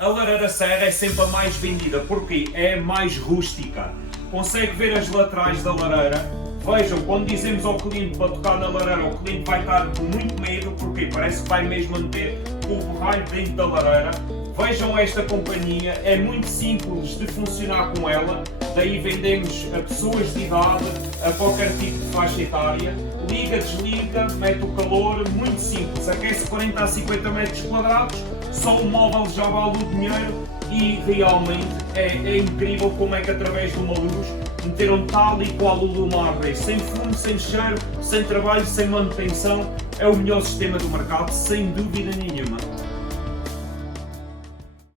A lareira serra é sempre a mais vendida porque é mais rústica. Consegue ver as laterais da lareira. Vejam, quando dizemos ao cliente para tocar na lareira, o cliente vai estar com muito medo porque parece que vai mesmo meter o borralho dentro da lareira. Vejam esta companhia, é muito simples de funcionar com ela, daí vendemos a pessoas de idade, a qualquer tipo de faixa etária. Liga, desliga, mete o calor, muito simples, aquece 40 a 50 metros quadrados, só o móvel já vale o dinheiro e realmente é incrível como é que através de uma luz meteram tal e qual o Lumar, sem fumo, sem cheiro, sem trabalho, sem manutenção, é o melhor sistema do mercado, sem dúvida nenhuma.